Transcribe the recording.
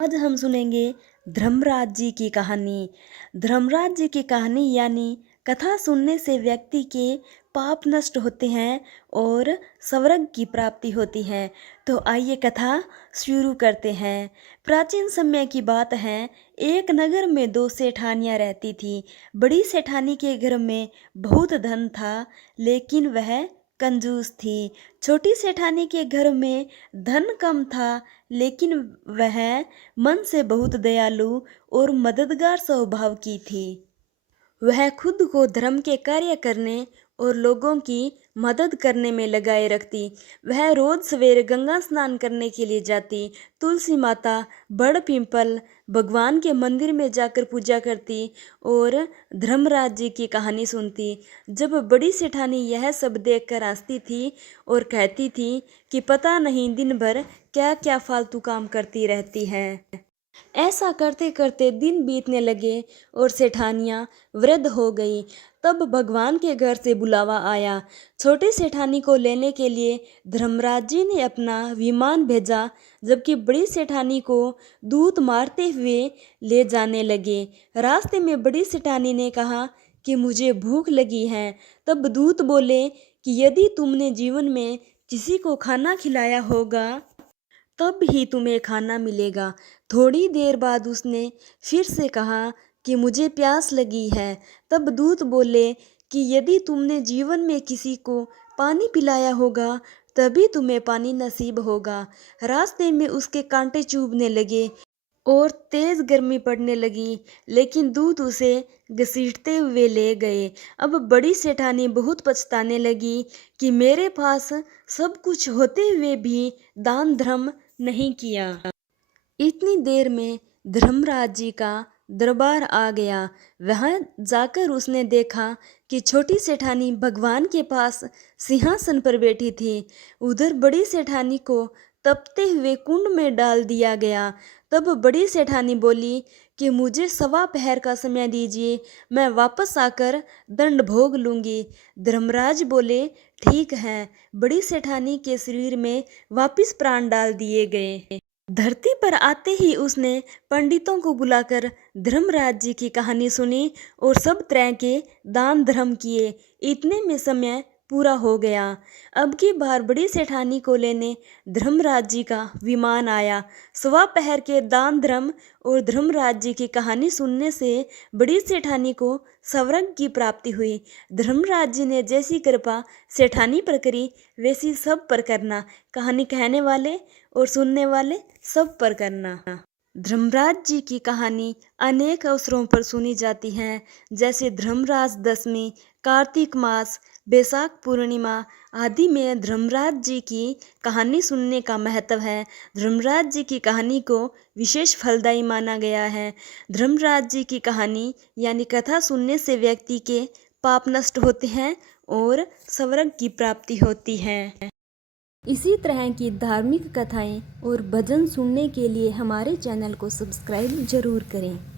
आज हम सुनेंगे धर्मराज जी की कहानी। धर्मराज जी की कहानी यानी कथा सुनने से व्यक्ति के पाप नष्ट होते हैं और स्वर्ग की प्राप्ति होती है। तो आइए कथा शुरू करते हैं। प्राचीन समय की बात है। एक नगर में दो सेठानियां रहती थी। बड़ी सेठानी के घर में बहुत धन था, लेकिन वह कंजूस थी। छोटी सेठानी के घर में धन कम था, लेकिन वह मन से बहुत दयालु और मददगार स्वभाव की थी। वह खुद को धर्म के कार्य करने और लोगों की मदद करने में लगाए रखती। वह रोज सवेरे गंगा स्नान करने के लिए जाती, तुलसी माता, बड़ पिंपल, भगवान के मंदिर में जाकर पूजा करती और धर्मराज जी की कहानी सुनती। जब बड़ी सेठानी यह सब देखकर हंसती थी और कहती थी कि पता नहीं दिन भर क्या क्या फालतू काम करती रहती है। ऐसा करते करते दिन बीतने लगे और सेठानियां वृद्ध हो गई। तब भगवान के घर से बुलावा आया। छोटी सेठानी को लेने के लिए धर्मराज जी ने अपना विमान भेजा, जबकि बड़ी सेठानी को दूत मारते हुए ले जाने लगे। रास्ते में बड़ी सेठानी ने कहा कि मुझे भूख लगी है। तब दूत बोले कि यदि तुमने जीवन में किसी को खाना खिलाया होगा तब ही तुम्हें खाना मिलेगा। थोड़ी देर बाद उसने फिर से कहा कि मुझे प्यास लगी है। तब दूत बोले कि यदि तुमने जीवन में किसी को पानी पिलाया होगा तभी तुम्हें पानी नसीब होगा। रास्ते में उसके कांटे चुभने लगे और तेज गर्मी पड़ने लगी, लेकिन दूत उसे घसीटते हुए ले गए। अब बड़ी सेठानी बहुत पछताने लगी कि मेरे पास सब कुछ होते हुए भी दान धर्म नहीं किया। इतनी देर में धर्मराज जी का दरबार आ गया। वहां जाकर उसने देखा कि छोटी सेठानी भगवान के पास सिंहासन पर बैठी थी। उधर बड़ी सेठानी को तपते हुए कुंड में डाल दिया गया। तब बड़ी सेठानी बोली कि मुझे सवा पहर का समय दीजिए, मैं वापस आकर दंड भोग लूंगी। धर्मराज बोले ठीक है। बड़ी सेठानी के शरीर में वापस प्राण डाल दिए गए। धरती पर आते ही उसने पंडितों को बुलाकर धर्मराज जी की कहानी सुनी और सब तरह के दान धर्म किए। इतने में समय पूरा हो गया। अब की बार बड़ी सेठानी को लेने धर्मराज जी का विमान आया। सवा पहर के दान धर्म और धर्मराज जी की कहानी सुनने से बड़ी सेठानी को स्वर्ग की प्राप्ति हुई। धर्मराज जी ने जैसी कृपा सेठानी पर करी वैसी सब पर करना। कहानी कहने वाले और सुनने वाले सब पर करना। धर्मराज जी की कहानी अनेक अवसरों पर सुनी जाती है, जैसे धर्मराज दशमी, कार्तिक मास, बैसाख पूर्णिमा आदि में धर्मराज जी की कहानी सुनने का महत्व है। धर्मराज जी की कहानी को विशेष फलदायी माना गया है। धर्मराज जी की कहानी यानी कथा सुनने से व्यक्ति के पाप नष्ट होते हैं और स्वर्ग की प्राप्ति होती है। इसी तरह की धार्मिक कथाएं और भजन सुनने के लिए हमारे चैनल को सब्सक्राइब जरूर करें।